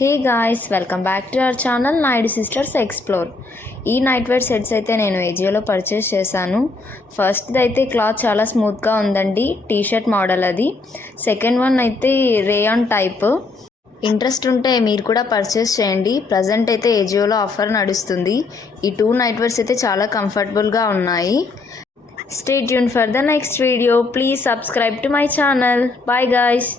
Hey guys, welcome back to our channel Naidu sisters explore. ఈ night wear sets అయితే నేను ఏజియోలో purchase చేశాను. ఫస్ట్ది అయితే క్లాత్ చాలా స్మూత్గా ఉందండి, టీషర్ట్ మోడల్ అది. సెకండ్ వన్ అయితే రేయాన్ టైప్. ఇంట్రెస్ట్ ఉంటే మీరు కూడా పర్చేస్ చేయండి. ప్రజెంట్ అయితే ఏజియోలో ఆఫర్ నడుస్తుంది. ఈ 2 నైట్ వేర్స్ అయితే చాలా కంఫర్టబుల్గా ఉన్నాయి. Stay tune for the next video. Please subscribe to my channel. Bye guys.